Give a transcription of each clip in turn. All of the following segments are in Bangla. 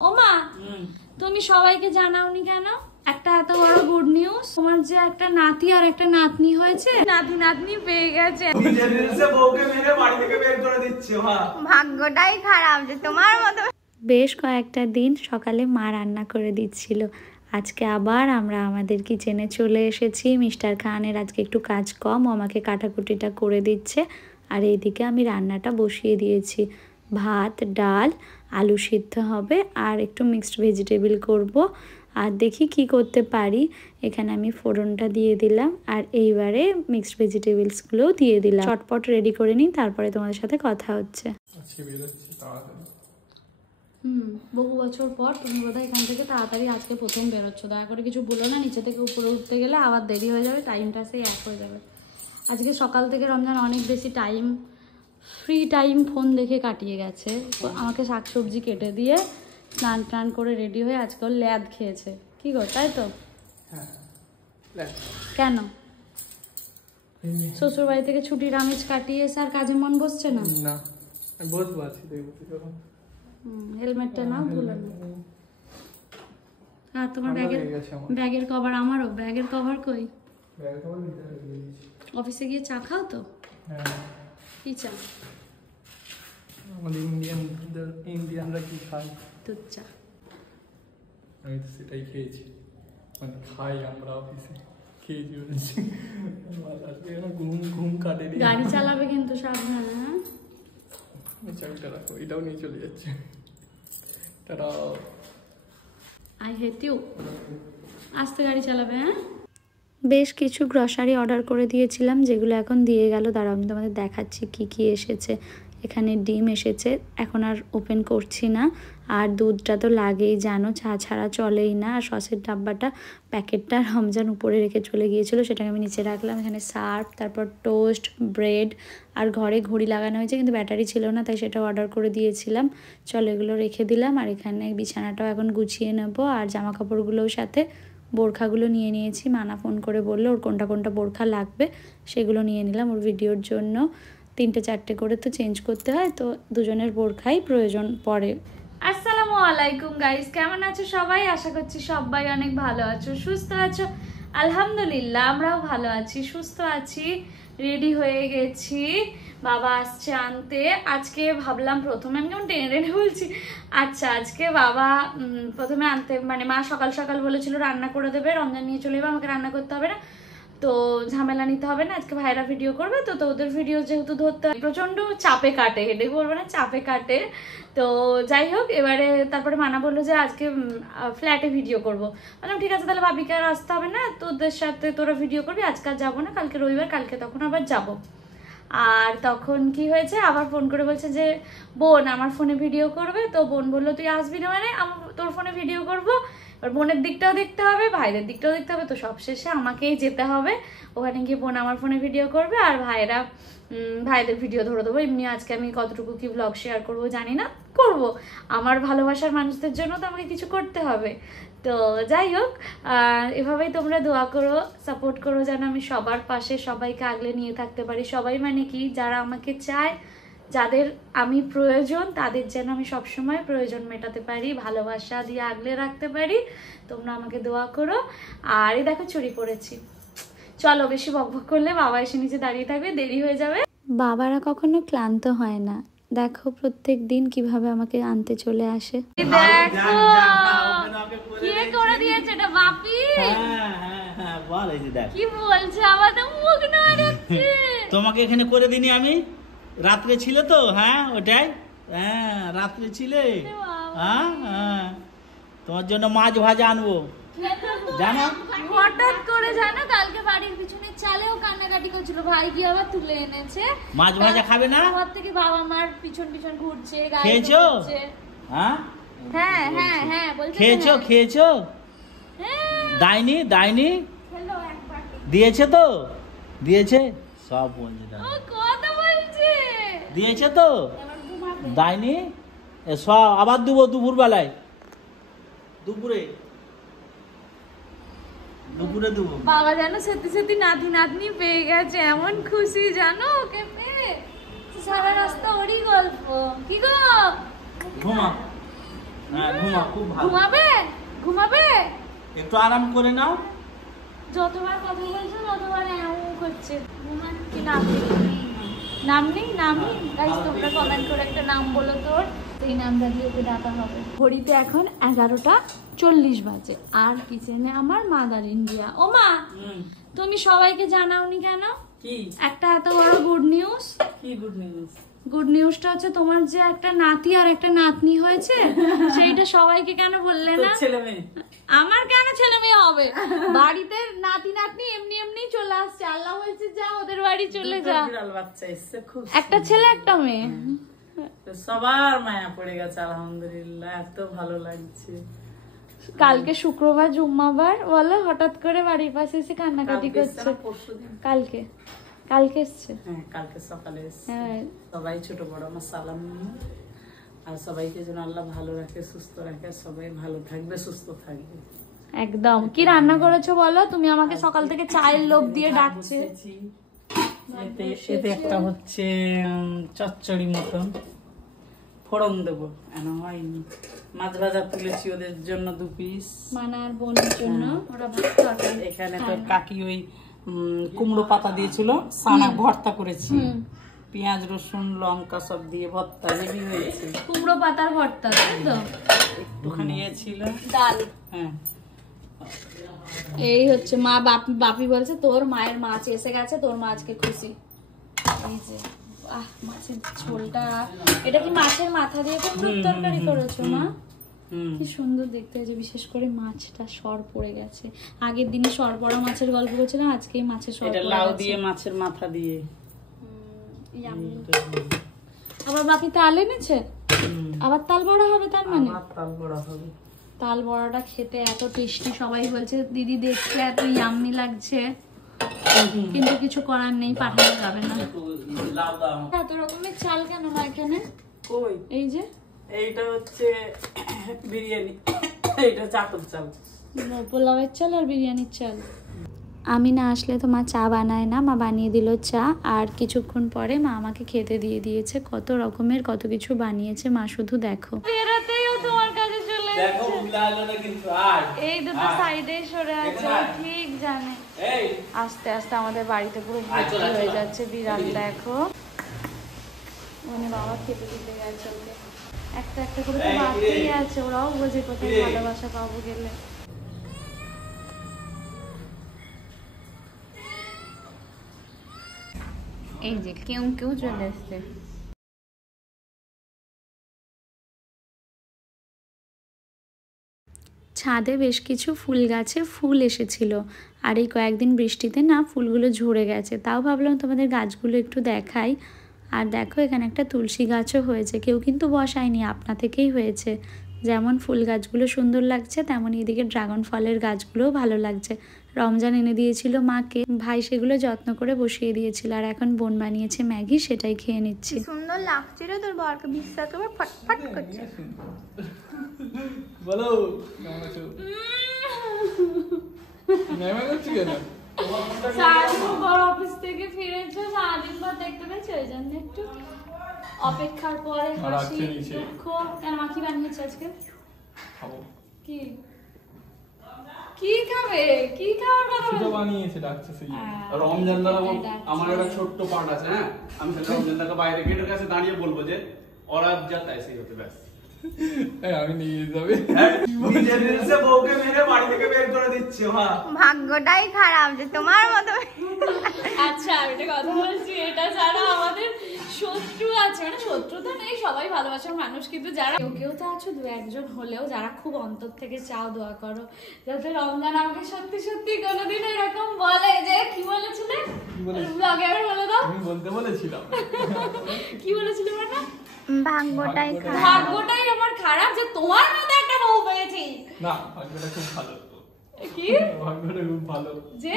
ওমা তুমি সবাইকে জানাওনি কেন? একটা এত বড় গুড নিউজ, তোমার যে একটা নাতি আর একটা নাতনি হয়েছে, নাতনি পেয়ে গেছে। ভাগ্যটাই খারাপ যে তোমার মতো। বেশ কয়েকটা দিন সকালে মা রান্না করে দিচ্ছিল। আজকে আবার আমরা আমাদের কিচেনে চলে এসেছি। মিস্টার খানের আজকে একটু কাজ কম, ও আমাকে কাটাকুটিটা করে দিচ্ছে। আর এইদিকে আমি রান্নাটা বসিয়ে দিয়েছি। ভাত, ডাল, আলু সিদ্ধ হবে আর একটু মিক্সড ভেজিটেবল করব। আর দেখি কি করতে পারি। এখানে আমি ফোড়নটা দিয়ে দিলাম আর এইবারে মিক্সড ভেজিটেবলসগুলোও দিয়ে দিলাম। চটপট রেডি করে নিই, তারপরে তোমাদের সাথে কথা হচ্ছে। বহু বছর পর তুমি বোধহয় এখান থেকে তাড়াতাড়ি আজকে প্রথম বেরোচ্ছ। দয়া করে কিছু বলো না, নিচে থেকে উপরে উঠতে গেলে আবার দেরি হয়ে যাবে, টাইমটা সেই এক হয়ে যাবে। আজকে সকাল থেকে রমজান অনেক বেশি টাইম, ফ্রি টাইম ফোন দেখে কাটিয়ে গেছে। আমাকে শাকসবজি কেটে দিয়ে স্নান টান করে রেডি হয়ে আজকে ওর ল্যাদ খেয়েছে। কি গো, তাই তো? কেন শ্বশুর বাড়ি থেকে ছুটির আমেজ কাটিয়ে এসে আর কাজে মন বসছে না? হেলমেটটা নাও, ভুলো না। আর তোমার ব্যাগের কভার? আমারও ব্যাগের কভার কই? অফিসে গিয়ে চা খাও তো? কি চা? আমাদের ইন্ডিয়ানরা কি খায়? দুধ চা। আমি তো সেটাই খেয়েছি, মানে খাই আমরা অফিসে, খেয়েছি বলছি। ঘুম কাটে। গাড়ি চালাবে কিন্তু সাবধানে। হ্যাঁ, চাবিটা রাখো, এটাও নিয়ে চলে যাচ্ছে। তারা আই হেট ইউ। আস্তে গাড়ি চালাবে। হ্যাঁ, বেশ কিছু গ্রসারি অর্ডার করে দিয়েছিলাম, যেগুলো এখন দিয়ে গেল। দাঁড়াও আমি তোমাদের দেখাচ্ছি কি কি এসেছে। এখানে ডিম এসেছে, এখন আর ওপেন করছি না। আর দুধটা তো লাগেই, জানো, চা ছাড়া চলেই না। আর সসের ডাব্বাটা, প্যাকেটটা রমজান উপরে রেখে চলে গিয়েছিল, সেটাকে আমি নিচে রাখলাম। এখানে সার্ফ, তারপর টোস্ট, ব্রেড, আর ঘরে ঘড়ি লাগানো হয়েছে কিন্তু ব্যাটারি ছিল না, তাই সেটা অর্ডার করে দিয়েছিলাম। চলো এগুলো রেখে দিলাম। আর এখানে বিছানাটাও এখন গুছিয়ে নেব। আর জামা কাপড়গুলোর সাথে বোরখাগুলো নিয়ে নিয়েছি। মানা ফোন করে বললো ওর কোনটা কোনটা বোরখা লাগবে, সেগুলো নিয়ে নিলাম ওর ভিডিওর জন্য। 3-4টে করে তো চেঞ্জ করতে হয়, তো দুজনের বোরখাই প্রয়োজন পড়ে। আসসালামু আলাইকুম গাইস, কেমন আছো সবাই? আশা করছি সবাই অনেক ভালো আছো, সুস্থ আছো। আলহামদুলিল্লাহ, আমরাও ভালো আছি, সুস্থ আছি। রেডি হয়ে গেছি, বাবা আসছে আনতে। আজকে ভাবলাম প্রথমে, আমি কেমন টেনে টেনে বলছি। আচ্ছা, আজকে বাবা প্রথমে আনতে, মানে মা সকাল সকাল বলেছিল রান্না করে দেবে, রমজান নিয়ে চলে যাবে, আমাকে রান্না করতে হবে না, তো ঝামেলা নিতে হবে না, আজকে ভাইরা ভিডিও করবে, তো ওদের ভিডিও যেহেতু ধরতে প্রচন্ড চাপে কাটে, হেডেক বলবো না, চাপে কাটে। তো যাই হোক, এবারে তারপরে মানা বললো যে আজকে ফ্ল্যাটে ভিডিও করবো। বললাম ঠিক আছে, তাহলে ভাবিকে আর আসতে হবে না, তোদের সাথে তোরা ভিডিও করবি, আজকে আর যাবো না, কালকে রবিবার, কালকে তখন আবার যাবো। আর তখন কি হয়েছে, আবার ফোন করে বলছে যে বোন আমার ফোনে ভিডিও করবে। তো বোন বললো তুই আসবি না, মানে তোর ফোনে ভিডিও করবো। এবার বোনের দিকটাও দেখতে হবে, ভাইদের দিকটাও দেখতে হবে, তো সবশেষে আমাকেই যেতে হবে। ওখানে গিয়ে বোন আমার ফোনে ভিডিও করবে আর ভাইরা ভাইদের ভিডিও ধরে দেবো। এমনি আজকে আমি কতটুকু কি ব্লগ শেয়ার করবো জানি না, করব। আমার ভালোবাসার মানুষদের জন্য তো আমাকে কিছু করতে হবে। তো যাই হোক, এভাবেই তোমরা দোয়া করো, সাপোর্ট করো, যেন আমি সবার পাশে সবাইকে আগলে নিয়ে থাকতে পারি। সবাই মানে কি, যারা আমাকে চায়, যাদের আমি প্রয়োজন, তাদের যেন আমি সবসময় প্রয়োজন মেটাতে পারি, ভালোবাসা দিয়ে আগলে রাখতে পারি। তোমরা আমাকে দোয়া করো। আর এই দেখো চুরি পড়েছি। চলো, বেশি বকবক করলে বাবা এসে নিচে দাঁড়িয়ে থাকবে, দেরি হয়ে যাবে। বাবারা কখনো ক্লান্ত হয় না, দেখো প্রত্যেক দিন কিভাবে আমাকে আনতে চলে আসে। দেখো কি করে দিয়েছে এটা বাপি। হ্যাঁ বল, এই যে দেখ কি বলছে, আবার তো মুখ নাড়াচ্ছে। তোমাকে এখানে করে দিনি আমি, রাত্রে ছিল তো। হ্যাঁ ওটাই, হ্যাঁ রাত্রে ছিলে। হ্যাঁ হ্যাঁ, তোমার জন্য মাছ ভাজা আনবো জানো। হঠাৎ করে জানো, কালকে বাড়ির পিছনে চালেও কান্নাকাটি করছিল, ভাই কি আবার তুলে এনেছে। মাছ ভাজা খাবে না? ঘর থেকে বাবা মার পিছন পিছন ঘুরছে, খেয়েছো? হ্যাঁ হ্যাঁ হ্যাঁ হ্যাঁ বলছে। খেয়েছো? খেয়েছো? দাইনি দাইনি, দিয়েছে তো, দিয়েছে সব বলছে, কথা বলছে, দিয়েছে তো, দাইনি সব। আবার দেবো দুপুর বেলায়, দুপুরে দেবো। বাবা জানো সত্যি সত্যি নাতি নাতনি পেয়ে গেছে, এমন খুশি জানো ওকে পেয়ে, সারা রাস্তা ওরই গল্প। কি গো, ঘুমা হ্যাঁ ঘুমা, খুব ভালো। ঘুমাবে ঘুমাবে একটু আরাম করে নাও। যতবার কথা বলছো ততবার এমন করছে। ঘুমান কি নাম নেই? নাম নেই, নাম নেই। গাইস তোমরা কমেন্ট করে একটা নাম বলো তোর, এই নামটা দিয়ে ওকে ডাকা হবে। ঘড়িতে এখন 11:40 বাজে আর কিচেনে আমার মাদার ইন্ডিয়া। ও মা, তুমি সবাইকে জানাওনি কেন? কি একটা এত বড় গুড নিউজ। কি গুড নিউজ? গুড নিউজটা হচ্ছে তোমার যে একটা নাতি আর একটা নাতনি হয়েছে, সেইটা সবাইকে কেন বললে না? ছেলে মেয়ে? আমার কেন ছেলে মেয়ে হবে? বাড়িতে নাতি নাতনি এমনি এমনি চলে আসছে। আল্লাহ বলছে যা ওদের বাড়ি চলে যা। বিড়াল বাচ্চা এসছে, খুব একটা ছেলে একটা মেয়ে। সবার মায়া পড়ে গেছে আলহামদুলিল্লাহ, এত ভালো লাগছে। কালকে শুক্রবার জুম্মাবার বলো, হঠাৎ করে বাড়ির পাশে এসে কান্নাকাটি করছে। কালকে কালকে এসছে। হ্যাঁ কালকে সকালে এসছে। হ্যাঁ সবাই ছোট বড় আমার সালাম নিয়ে, আর সবাইকে যেন আল্লাহ ভালো রাখে, সুস্থ রাখে, সবাই ভালো থাকবে, সুস্থ থাকবে। একদম। কি রান্না করেছো বলো? তুমি আমাকে সকাল থেকে চায়ের লোভ দিয়ে ডাকছে। এতে একটা হচ্ছে চচ্চড়ি মতন ফোড়ন দেবো, এমন হয়নি। মাছ ভাজা তুলেছি ওদের জন্য 2 পিস, মানার বোনের জন্য। ওরা ভাত তরকারি এখানে তো কাকি ওই কুমড়ো পাতা দিয়েছিল, সানা ভর্তা করেছি, পেঁয়াজ রসুন লঙ্কা সব দিয়ে ভর্তা, হেভি হয়েছে। কুমড়ো পাতার ভর্তা, তাই তো? একটুখানি ছিল ডাল। হ্যাঁ এই হচ্ছে মা। বাপি বলছে তোর মায়ের মাছ এসে গেছে, তোর মা আজকে খুশি। এই যে মাছের ঝোলটা, এটা কি মাছের মাথা দিয়ে কুমড়োর তরকারি করেছো মা? কি সুন্দর দেখতে হয়েছে, বিশেষ করে মাছটা সর পড়ে গেছে। আগের দিনে সর পড়া মাছের গল্প করছিলাম, আজকে মাছের সর পড়ে লাউ গেছে। দিয়ে মাছের মাথা দিয়ে। আবার বাপি তাল এনেছে, আবার তাল বড়া হবে। তার মানে তাল বড়া হবে। তাল বড়াটা খেতে এত টেস্টি, সবাই বলছে দিদি দেখতে এত ইয়াম্মি লাগছে, কিন্তু কিছু করার নেই, পাঠানো যাবে না। এত রকমের চাল কেন না এখানে? কই এই যে এইটা হচ্ছে বিরিয়ানি, এইটা চাটল চাল, পোলাওয়ের চাল আর বিরিয়ানির চাল। আমি না আসলে তো মা চা বানায় না, মা বানিয়ে দিল চা। আর কিছুক্ষণ পরে মা আমাকে খেতে দিয়ে দিয়েছে। কত রকমের কত কিছু বানিয়েছে মা, শুধু দেখো। বেরাতেও তোমার কাছে চলে দেখো উগলা হলো না কিন্তু। আর এই দুটো সাইডে সরে আছে, ঠিক জানে। এই আস্তে আস্তে আমাদের বাড়িতে পুরো ভর্তি হয়ে যাচ্ছে বিড়াল। দেখো মানে বাবা খেতে দিতে গেছে ওকে। একটা একটা করে তো বাকিই আছে, ওরাও বোঝে কোথায় ভালোবাসা পাবো গেলে। এই যে কেউ কেউ চলে এসছে। ছাদে বেশ কিছু ফুল গাছে ফুল এসেছিল, আর এই কয়েকদিন বৃষ্টিতে না ফুলগুলো ঝরে গেছে। তাও ভাবলাম তোমাদের গাছগুলো একটু দেখাই। আর দেখো এখানে একটা তুলসী গাছও হয়েছে, কেউ কিন্তু বসায়নি, আপনা থেকেই হয়েছে। যেমন ফুল গাছগুলো সুন্দর লাগছে, তেমন এদিকে ড্রাগন ফলের গাছগুলোও ভালো লাগছে। রমজান এনে দিয়েছিল মাকে, ভাই সেগুলো যত্ন করে বসিয়ে দিয়েছিল। আর এখন বোন বানিয়েছে ম্যাগি, সেটাই খেয়ে নিচ্ছি। সুন্দর লাগছিল তোর বরকে, বিশ্বাস করে ফটফট করছে। বলো কেমন আছো? নেমে গেছি কেন? সারাদিন পর অফিস থেকে ফিরেছো, সারাদিন পর দেখতে পেয়েছো, ওই জন্য একটু অপেক্ষার পরে হাসি দুঃখ। কেন মা কি বানিয়েছে আজকে? খাবো। কি কি খাবে? কি খাওয়ার কথা শুধু বলছো? বানিয়েছে ডাকছে সেই। রমজান দাদা আমার একটা ছোট্ট পার্ট আছে, হ্যাঁ আমি সেটা রমজান দাকে বাইরে গেটের কাছে দাঁড়িয়ে বলবো যে ওরা যা তাই সেই হতে ব্যাস। আমি নিয়ে যাবে। নিজের রিলসে বউকে মেরে বাড়ি থেকে বের করে দিচ্ছে। হ্যাঁ ভাগ্যটাই খারাপ যে তোমার মতো। আচ্ছা আমি একটা কথা বলছি, এটা যারা আমাদের শত্রু আছে, মানে শত্রু তো নেই, সবাই ভালোবাসার মানুষ, কিন্তু যারা কেউ কেউ তো আছো 2-1 হলেও যারা খুব অন্তর থেকে চাও, দোয়া করো যাতে রমজান আমাকে সত্যি সত্যি কোনোদিন এরকম বলে যে কি বলেছিলে ব্লগে, আবার বলে দাও। আমি বলতে বলেছিলাম। কি বলেছিলে মানে? ভাগ্যটাই খারাপ। ভাগ্যটাই আমার খারাপ যে তোমার মতো একটা বউ পেয়েছি। না ভাগ্যটা খুব ভালো। কি ভাগ্যটা খুব ভালো যে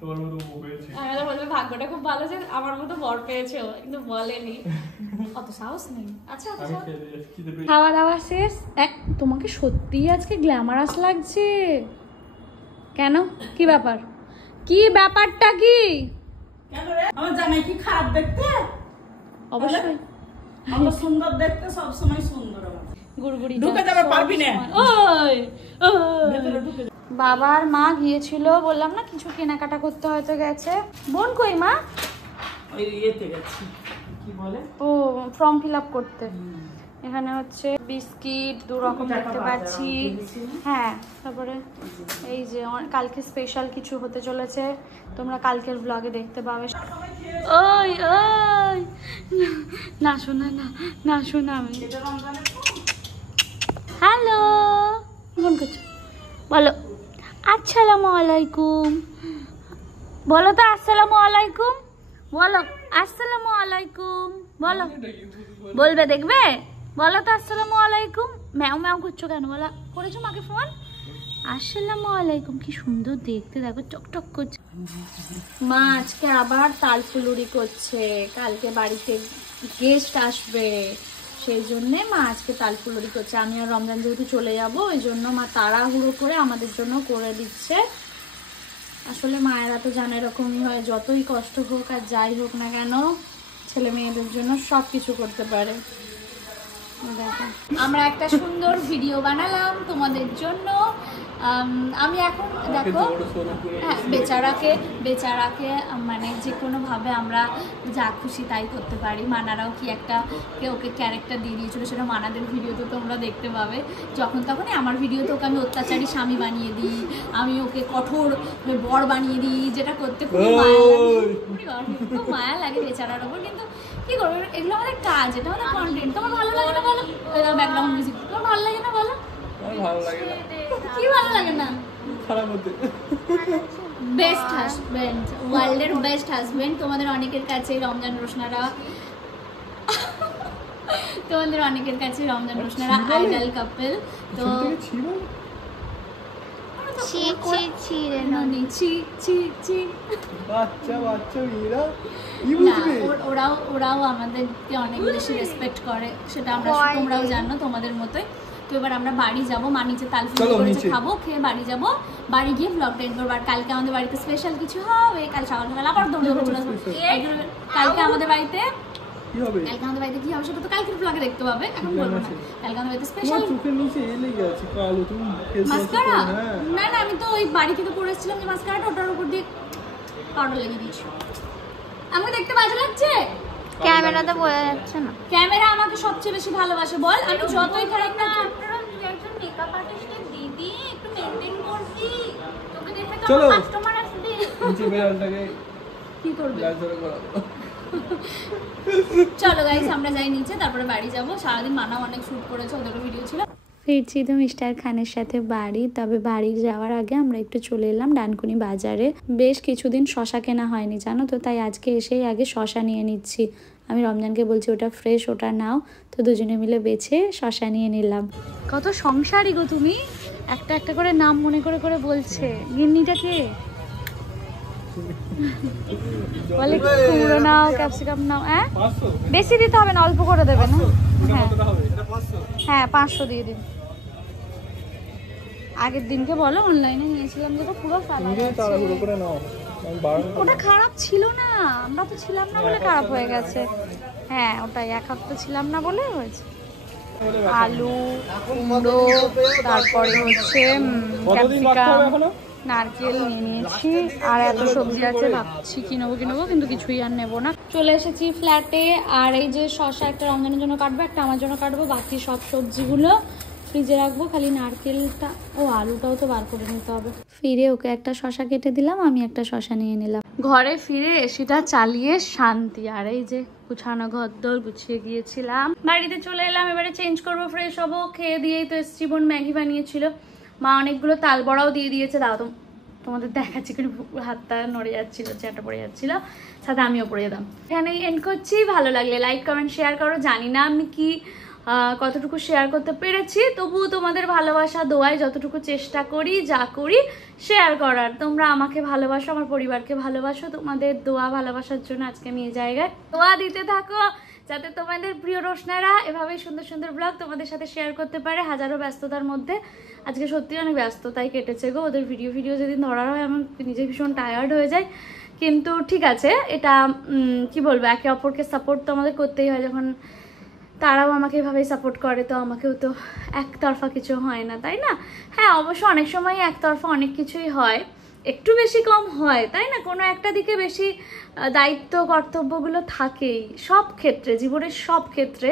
তোমার মতো বউ পেয়েছি। আমি তো বলবো ভাগ্যটা খুব ভালো যে আমার মতো বর পেয়েছে, কিন্তু বলেনি, অত সাহস নেই। আচ্ছা আমি খেয়ে দিয়েছি, খিদে পেয়েছে। খাওয়া দাওয়া শেষ। তোমাকে সত্যিই আজকে গ্ল্যামারাস লাগছে। কেন? কি ব্যাপার? কি ব্যাপারটা কি? কেন রে? আমার জামাই কি খারাপ দেখতে? অবশ্যই আমার সুন্দর দেখতে, সব সময় সুন্দর। আমার গুড়গুড়ি ঢুকে যাবে, পারবি না। ওই বাবা আর মা গিয়েছিল, বললাম না কিছু কেনাকাটা করতে হয়তো গেছে। বোন কই মা? ওই ইয়েতে গেছি, কি বলে, ও ফর্ম ফিল আপ করতে। এখানে হচ্ছে বিস্কিট 2 রকম দেখতে পাচ্ছি। হ্যাঁ, তারপরে এই যে কালকে স্পেশাল কিছু হতে চলেছে, তোমরা কালকের ব্লগে দেখতে পাবে। ওই ওই না শোনা, না শোনা। আমি হ্যালো, ফোন করছো, বলো আসসালামু আলাইকুম, বলো তো আসসালামু আলাইকুম, বলো আসসালামু আলাইকুম, বলো, বলবে দেখবে, বলো তো আসসালামু আলাইকুম। ম্যাও ম্যাও করছো কেন? বলা করেছো মাকে ফোন? আসসালামু আলাইকুম, কি সুন্দর দেখতে, দেখো টকটক করছে। মা আজকে আবার তালফুলুরি করছে, কালকে বাড়িতে গেস্ট আসবে, সেই জন্যে মা আজকে তালফুলুরি করছে। আমি আর রমজান যেহেতু চলে যাবো, ওই জন্য মা তাড়াহুড়ো করে আমাদের জন্য করে দিচ্ছে। আসলে মায়েরা তো জানে এরকমই হয়, যতই কষ্ট হোক আর যাই হোক না কেন ছেলে মেয়েদের জন্য সব কিছু করতে পারে। দেখো আমরা একটা সুন্দর ভিডিও বানালাম তোমাদের জন্য। আমি এখন দেখো, হ্যাঁ বেচারাকে মানে যে কোনোভাবে আমরা যা খুশি তাই করতে পারি। মানারাও কি একটা ওকে ক্যারেক্টার দিয়ে দিয়েছিল, সেটা মানাদের ভিডিওতে তোমরা দেখতে পাবে। যখন তখনই আমার ভিডিওতে ওকে আমি অত্যাচারী স্বামী বানিয়ে দিই, আমি ওকে কঠোর বর বানিয়ে দিই, যেটা করতে খুব মায়া লাগে বেচারার ওপর। কিন্তু কি করবো, এগুলো আমাদের কাজ, এটা আমাদের কন্টেন্ট। তোমার ভালো লাগে না বলো? ব্যাকগ্রাউন্ড মিউজিক তোমার ভালো লাগে না বলো? ভালো লাগে না। কি ভালো লাগে না? খারাপ হতে। বেস্ট হাজবেন্ড, ওয়ার্ল্ডের বেস্ট হাজবেন্ড। তোমাদের অনেকের কাছে রমজান রোশনারা আইডল কাপল। তো ওরাও আমাদেরকে অনেক বেশি রেসপেক্ট করে, সেটা আমরা তোমরাও জানো তোমাদের মতোই। তো এবার আমরা বাড়ি যাবো, মা নিচে তালফুল করেছে, খাবো, খেয়ে বাড়ি যাবো, বাড়ি গিয়ে ব্লগটা এন্ড করবো। আর কালকে আমাদের বাড়িতে স্পেশাল কিছু হবে, কাল সকাল সকাল আবার দৌড়ে চলে আসবো। কালকে আমাদের বাড়িতে কি হবে সেটা তো কালকের ব্লগে দেখতে পাবে, এখন বলবো না। কালকে আমাদের বাড়িতে স্পেশাল মাস্কারা, না আমি তো ওই বাড়ি থেকে পরে এসেছিলাম যে মাস্কারাটা, ওটার উপর দিয়ে পাউডার লাগিয়ে দিয়েছি। আমাকে দেখতে বাজে লাগছে? ক্যামেরাতে বোঝা যাচ্ছে না। ক্যামেরা আমাকে সবচেয়ে বেশি ভালোবাসে, বল। আমি যতই খারাপ না, একজন মেকআপ আর্টিস্টের দিদি, একটু মেইনটেইন করবি, তোকে দেখে তো কাস্টমার আসবে। কি করবে? চলো গাইস, আমরা যাই নিচে, তারপরে বাড়ি যাবো। সারাদিন মানা অনেক শুট করেছে, ওদেরও ভিডিও ছিল। ফিরছি তো মিস্টার খানের সাথে বাড়ি। তবে বাড়ি যাওয়ার আগে আমরা একটু চলে এলাম ডানকুনি বাজারে। বেশ কিছুদিন শশা কেনা হয়নি জানো তো, তাই আজকে এসেই আগে শশা নিয়ে নিচ্ছি। আমি রমজানকে বলছি ওটা ফ্রেশ, ওটা নাও। তো দুজনে মিলে বেছে শশা নিয়ে নিলাম। কত সংসারী গো তুমি, একটা একটা করে নাম মনে করে করে বলছে। গিন্নিটা কে বলে? কুমড়ো নাও, ক্যাপসিকাম নাও। হ্যাঁ, বেশি দিতে হবে না, অল্প করে দেবে না। হ্যাঁ 500 দিয়ে দিন। আগের দিনকে বলো, অনলাইনে নিয়েছিলাম যেটা পুরো ফেলা ওটা খারাপ ছিল না, আমরা তো ছিলাম না বলে খারাপ হয়ে গেছে। হ্যাঁ ওটাই, এক হাত তো ছিলাম না বলে হয়েছে। আলু, কুমড়ো, তারপরে হচ্ছে ক্যাপসিকাম, নারকেল নিয়ে নিয়েছি। আর এত সবজি আছে, ভাবছি কি নেবো কিন্তু কিছুই আর নেবো না। চলে এসেছি ফ্ল্যাটে। আর এই যে শসা একটা রমজানের জন্য কাটবো, একটা আমার জন্য কাটবো, বাকি সব সবজিগুলো ফ্রিজে রাখবো। খালি নারকেলটা ও আলুটাও তো বার করে নিতে হবে। ফিরে ওকে একটা শশা কেটে দিলাম, আমি একটা শশা নিয়ে নিলাম। ঘরে ফিরে এসিটা চালিয়ে শান্তি। আর এই যে গুছানো ঘর দোর গুছিয়ে গিয়েছিলাম, বাড়িতে চলে এলাম। এবারে চেঞ্জ করবো, ফ্রেশ হবো। খেয়ে দিয়েই তো এসছি। বোন ম্যাগি বানিয়েছিল, মা অনেকগুলো তাল বড়াও দিয়ে দিয়েছে। দাও তো তোমাদের দেখাচ্ছি, কিন্তু হাতটা নড়ে যাচ্ছিল, চ্যাটা পড়ে যাচ্ছিল, সাথে আমিও পড়ে যেতাম। এখানেই এন্ড করছি। ভালো লাগলে লাইক কমেন্ট শেয়ার করো। জানি না আমি কি কতটুকু শেয়ার করতে পেরেছি, তবুও তোমাদের ভালোবাসা দোয়ায় যতটুকু চেষ্টা করি, যা করি শেয়ার করার। তোমরা আমাকে ভালোবাসো, আমার পরিবারকে ভালোবাসো। তোমাদের দোয়া ভালোবাসার জন্য আজকে আমি এই জায়গায় দোয়া দিতে থাকো, যাতে তোমাদের প্রিয় রোশনারা এভাবেই সুন্দর সুন্দর ব্লগ তোমাদের সাথে শেয়ার করতে পারে। হাজারো ব্যস্ততার মধ্যে আজকে সত্যি অনেক ব্যস্ততাই কেটেছে গো। ওদের ভিডিও যেদিন ধরার হয় আমি নিজে ভীষণ টায়ার্ড হয়ে যাই, কিন্তু ঠিক আছে। এটা কি বলবো, একে অপরকে সাপোর্ট তো আমাদের করতেই হয়। যখন তারাও আমাকে এভাবেই সাপোর্ট করে, তো আমাকেও তো একতরফা কিছু হয় না, তাই না? হ্যাঁ অবশ্য অনেক সময় একতরফা অনেক কিছুই হয়, একটু বেশি কম হয়, তাই না? কোনো একটা দিকে বেশি দায়িত্ব কর্তব্যগুলো থাকেই সব ক্ষেত্রে, জীবনের সব ক্ষেত্রে।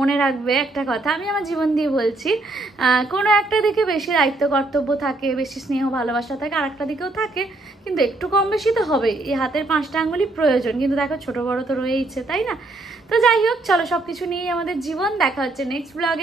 মনে রাখবে একটা কথা, আমি আমার জীবন দিয়ে বলছি, কোনো একটা দিকে বেশি দায়িত্ব কর্তব্য থাকে, বেশি স্নেহ ভালোবাসা থাকে, আর একটা দিকেও থাকে, কিন্তু একটু কম বেশি তো হবেই। এই হাতের 5টা আঙ্গুলই প্রয়োজন, কিন্তু দেখো ছোট বড় তো রয়েইছে, তাই না? তো যাই হোক, চলো সব কিছু নিয়েই আমাদের জীবন। দেখা হচ্ছে নেক্সট ব্লগে।